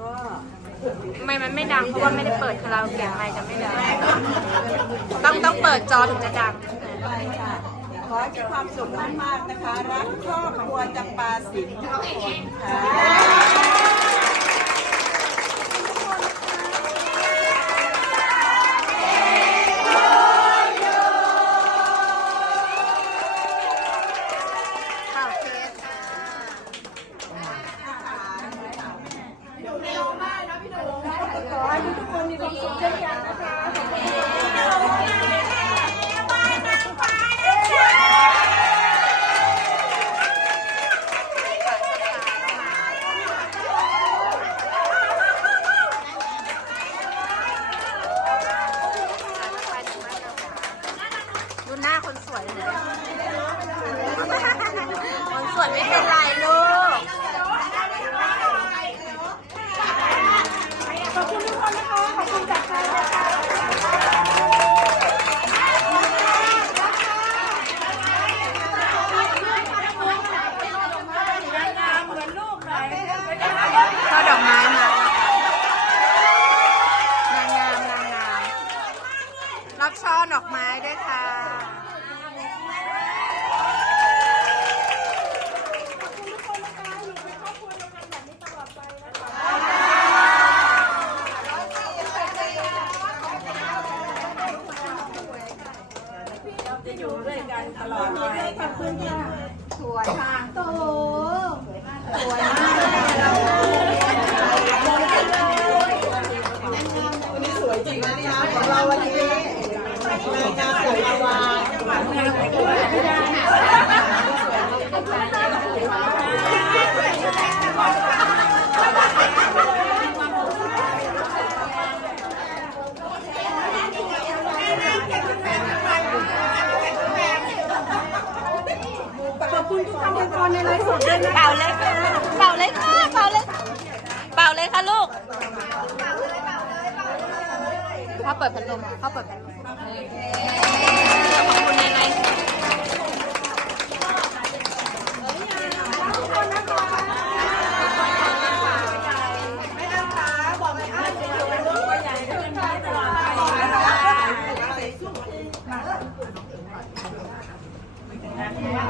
ก็ทไมมันไม่ดัง เพราะว่าไม่ได้เปิดคาราโอเกะอะไรจะไม่ได้ต้องต้องเปิดจอถึงจะดังขอให้มีความสุขมากๆนะคะ รักครอบครัวจำปาสิทุกคนค่ะ ขอให้ทุกคนมีความสุขเช่นกันนะคะดูหน้าคนสวยเลยคนสวยไม่เป็นไรลูก ขอบคุณทุกคนนะคะ ขอบคุณจากใจนะคะ ช่อดอกไม้มาแล้วค่ะนางงามนางงาม รับช่อดอกไม้ด้วยค่ะ จะอยู่ด้วยกันตลอดไปขอบคุณค่ะสวยค่ะโตสวยมากเราวันนี้สวยจริงนะเนี่ยของเราวันนี้นางงามสวยกว่าขอบคุณทุกคำอวยพรในไลฟ์สดด้วยนะ เป่าเลยค่ะเป่าเลยค่ะเป่าเลยเป่าเลยค่ะลูกพ่อเปิดพัดลมพ่อเปิดพัดลม